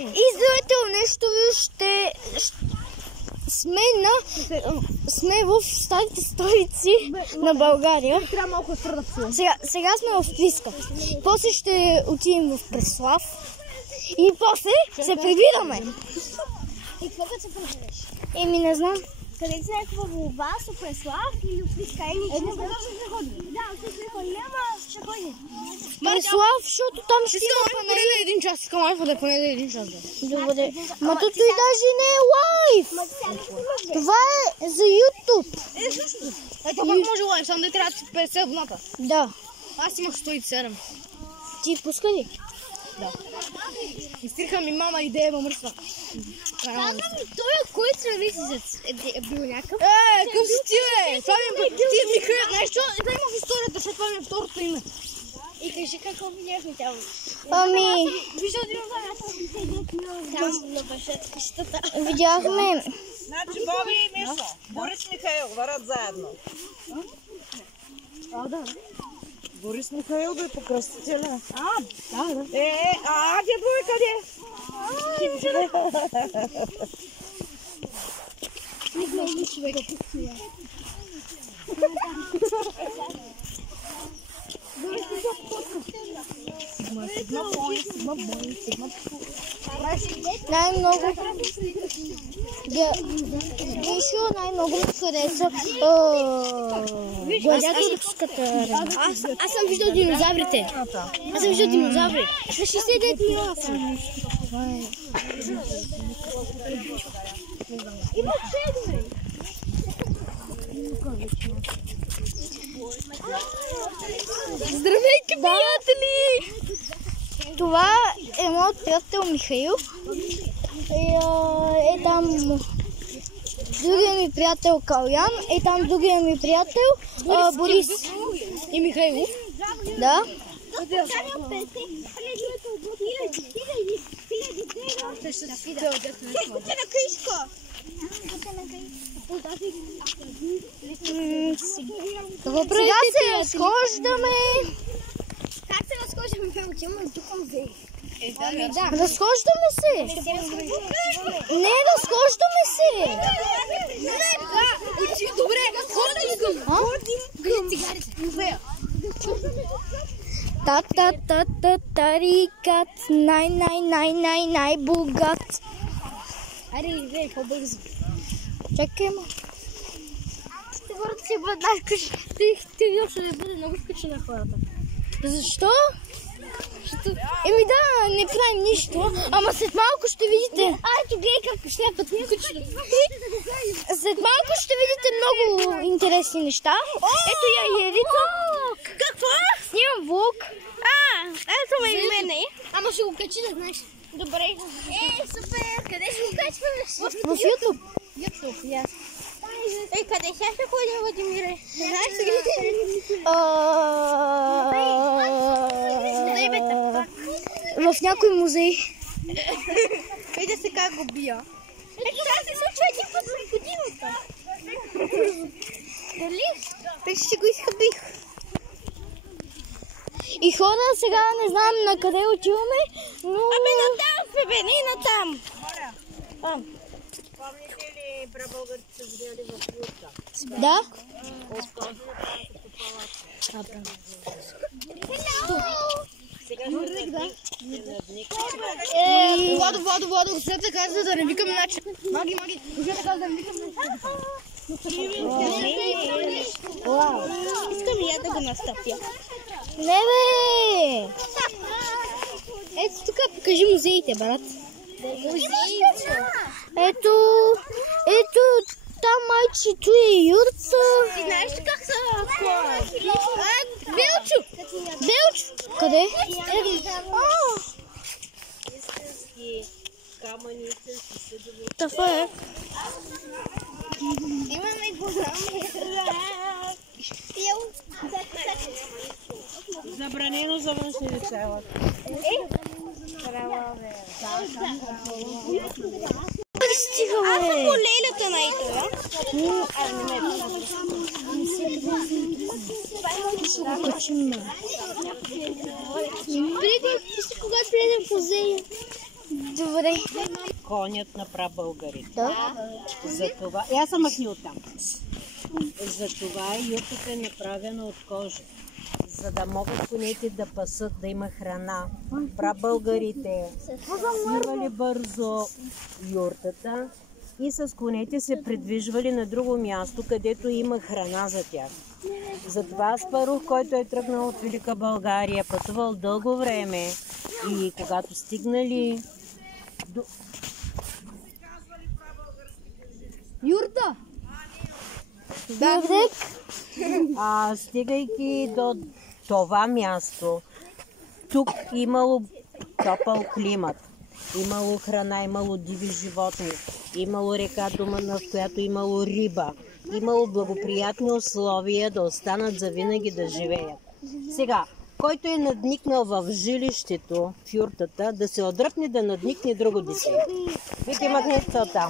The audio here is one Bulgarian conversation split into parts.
Израето нещо ще... Сме в старите столици на България. Трябва малко да свърда псува. Сега сме в Плиска. После ще отидем в Преслав. И после се прибираме. И какво като се прибираш? Еми не знам. Къде си някаква вълба, Преслав или от Плиска? Едно да ще ходи. Да, също ще ходи, ама ще ходи. Преслав, защото там ще има поне да един час. Искам айфа да е поне да един час. Добре. Ма тук и даже не е лайв. Това е за YouTube. Ето пак може лайв, само да трябва да си 50 абоната. Да. Аз имах 107. Ти пускай ли? Да. Изтриха ми мама идея, ма мърсва. Той от кой трависец е бил някакъв? Къв си ти, бе? Това ми е... Ти ми кажа, знаеш що? Да имах историята, защото това ми е второто име. И кажи какво видяхме тяло. Ами... Вижда един от това, там на башеткащата. Видяхме... Значи Боби и Мишо, Борис Михаил върват заедно. Да. Борис Михаил да е покръстителя. Да. Дед Бой къде? Най-много... Мишо най-много ми хареса гладиаторската арена. Аз съм виждал динозаврите. Аз съм виждал динозаври. За 69 милиона съм. Има седми. Здравейте, приятели! Това е моят приятел Михаил. Е там другия ми приятел Калян. Е там другия ми приятел Борис. И Михайлов. Да. Сега се разхождаме. Как се разхождаме? Отиваме тук музей. Разхождаме се. Не, разхождаме се. Добре, ходим цигарите. Музея. Тарикат, най-богат. Аре, идея, по-бързо. Чакай, ма. Ще хората си бъдат най-скучни. Ти ще да бъде много скучно на хората. Защо? Еми да, не правим нищо, ама след малко ще видите. Ето гледай как шляпат скучно. След малко ще видите много интересни неща. Ето я Ерица. Какво? Снимам влог. Ето ме и мене. Ама ще го качи да знаеш. Добре. Супер. Къде ще го качваш? В YouTube. YouTube, ясно. Къде сега ще ходим, Владимире? Знаеш ли? В някой музей. Видя се как го бия. Това се случва един път в годината. Дали? Вече си го изхъбих. И хора, сега не знам на къде отиваме, но... Натам, бебе, не натам. Помните ли прабългарите са живели в Юрка? Да? Водо, след каза да не викаме начин. Маги, след каза да не викаме начин. Искам и я да го настъпя. Не бе! Ето тук покажи музеите, брат. Ето там майчето е Юрца. Ти знаеш ли как са хора? Белчо! Къде? Истински камъни, истински съдови. Това е. Имаме голяма. Забранено за външни лица. Стига, Аз съм бе! по лейлята на ето. Преди, когато влезем в музея. Добре. Конят на прабългарите. Да. Затова... Аз съм махни оттам. Затова юртата е направена от кожа. За да могат конете да пасат, да има храна. Прабългарите свивали бързо юртата и с конете се придвижвали на друго място, където има храна за тях. Затова Аспарух, който е тръгнал от Велика България, пътувал дълго време и когато стигнали до... Юрта! Юрдек. Стигайки до това място, тук имало топъл климат, имало храна, имало диви животни, имало река Думана, в която имало риба, имало благоприятни условия да останат завинаги да живеят. Сега, който е надникнал в жилището, в юртата, да се отдръпне да надникне друго дете. Вики, махнете целта.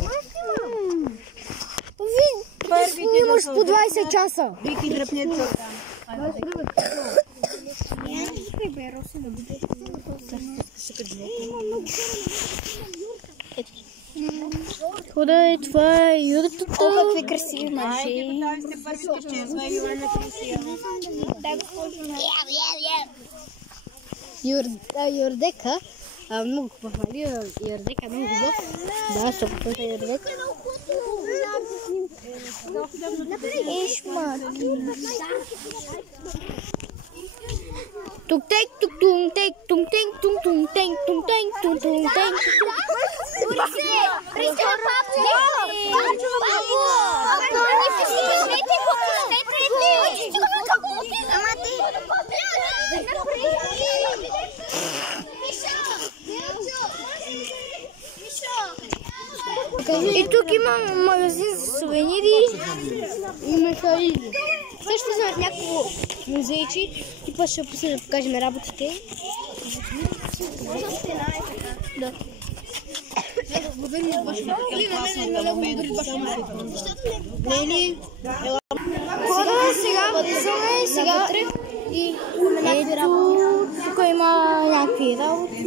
Снимаш по 20 часа. Вики, дръпне целта. Хода, това е юртата. О, какви красиви мъже. Готови сте, първите ще изва Йоанна Крисия. Юрдека. Много похвали. Юрдека много хубав. Да, ще покажа Юрдека. Тук-тек, тук-тунг-тек, тунг-тек, тунг-тунг-тек, тунг-тек, тунг-тунг-тек. И тук има магазин за сувенири и мехалиди. Също знаят някакво музейчи и после ще описаме да покажем работите. Да. Хора, сега влизаме, сега и ето, тук има някакви работи.